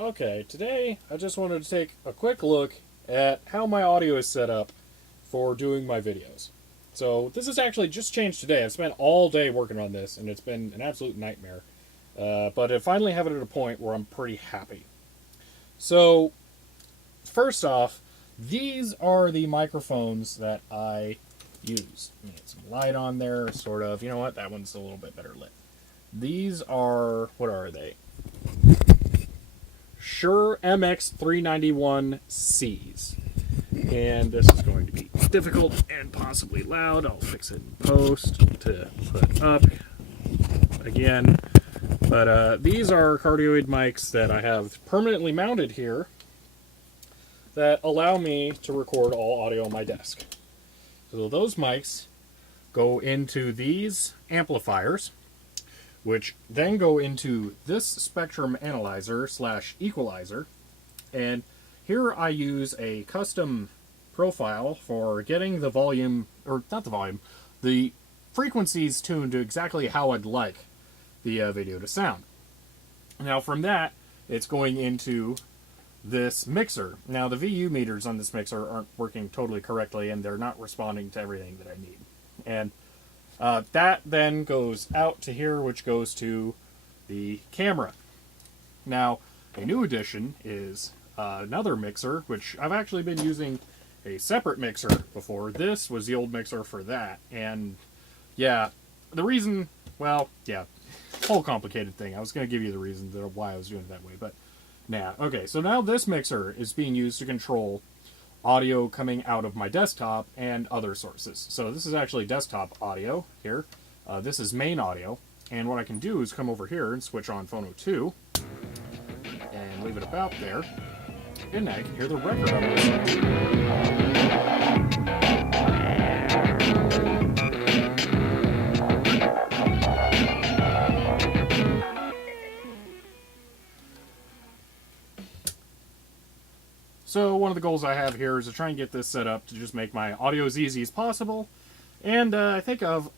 Okay, today I just wanted to take a quick look at how my audio is set up for doing my videos. So this has actually just changed today. I've spent all day working on this, and it's been an absolute nightmare. But I finally have it at a point where I'm pretty happy. So, first off, these are the microphones that I use. Get some light on there, sort of. You know what? That one's a little bit better lit. These are, what are they? Shure MX391Cs. And this is going to be difficult and possibly loud. I'll fix it in post to put up again. But these are cardioid mics that I have permanently mounted here that allow me to record all audio on my desk. So those mics go into these amplifiers, which then go into this spectrum analyzer / equalizer. And here I use a custom profile for getting the volume, or not the volume, the frequencies tuned to exactly how I'd like the video to sound. Now from that, it's going into this mixer. Now the VU meters on this mixer aren't working totally correctly, and they're not responding to everything that I need. And that then goes out to here, which goes to the camera. Now, a new addition is another mixer, which I've actually been using a separate mixer before. This was the old mixer for that. And yeah, the reason, well, yeah, whole complicated thing. I was going to give you the reason why I was doing it that way, but nah. Okay, so now this mixer is being used to control audio coming out of my desktop and other sources. So this is actually desktop audio here. This is main audio. And what I can do is come over here and switch on Phono 2 and leave it about there. And now I can hear the record I'm listening to. So one of the goals I have here is to try and get this set up to just make my audio as easy as possible. And I think I've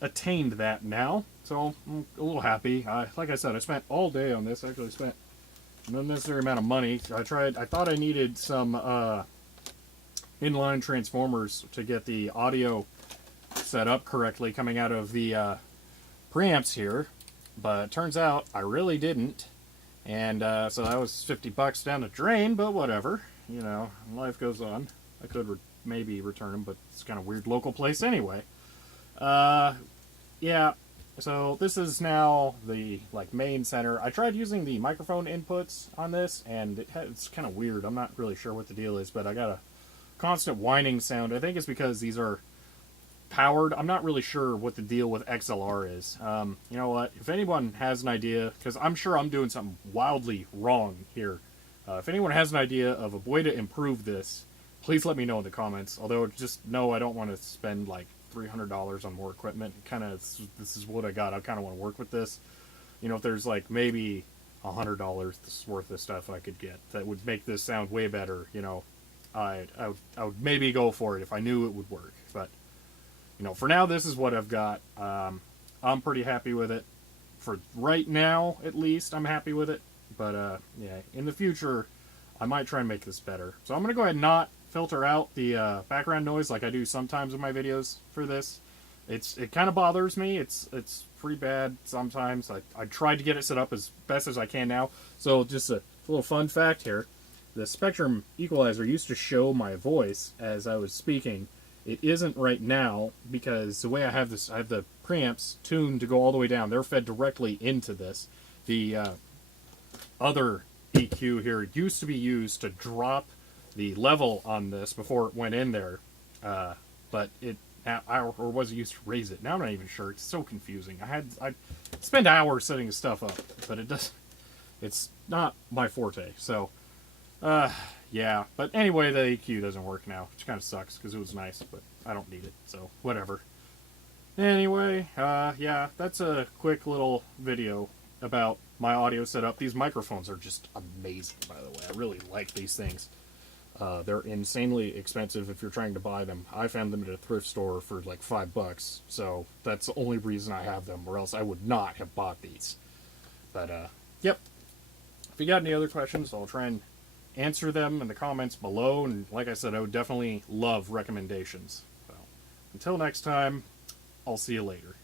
attained that now. So I'm a little happy. Like I said, I spent all day on this. I actually spent an unnecessary amount of money. I thought I needed some inline transformers to get the audio set up correctly coming out of the preamps here. But it turns out I really didn't. And so that was $50 down the drain, but whatever. You know, life goes on. I could maybe return them, but it's kind of weird local place anyway. Yeah, so this is now the main center. I tried using the microphone inputs on this, and it's kind of weird. I'm not really sure what the deal is, but I got a constant whining sound. I think it's because these are powered. I'm not really sure what the deal with XLR is. You know what? If anyone has an idea, because I'm sure I'm doing something wildly wrong here. If anyone has an idea of a way to improve this, please let me know in the comments. Although, just know I don't want to spend like $300 on more equipment. This is what I got. I kind of want to work with this. You know, if there's like maybe $100 worth of stuff I could get that would make this sound way better, you know, I would maybe go for it if I knew it would work. But you know, for now, this is what I've got. I'm pretty happy with it. For right now, at least, I'm happy with it. But, yeah, in the future, I might try and make this better. So I'm going to go ahead and not filter out the background noise like I do sometimes in my videos for this. It kind of bothers me. It's pretty bad sometimes. I tried to get it set up as best as I can now. So just a little fun fact here. The Spectrum Equalizer used to show my voice as I was speaking. It isn't right now because the way I have this, I have the preamps tuned to go all the way down. They're fed directly into this. The other EQ here used to be used to drop the level on this before it went in there, but or was it used to raise it? Now I'm not even sure. It's so confusing. I spend hours setting this stuff up, but it's not my forte. So. Yeah, but anyway, the EQ doesn't work now, which kind of sucks, because it was nice, but I don't need it, so whatever. Anyway, yeah, that's a quick little video about my audio setup. These microphones are just amazing, by the way. I really like these things. They're insanely expensive if you're trying to buy them. I found them at a thrift store for like $5, so that's the only reason I have them, or else I would not have bought these. But, yep. If you got any other questions, I'll try and answer them in the comments below. And like I said, I would definitely love recommendations. So until next time, I'll see you later.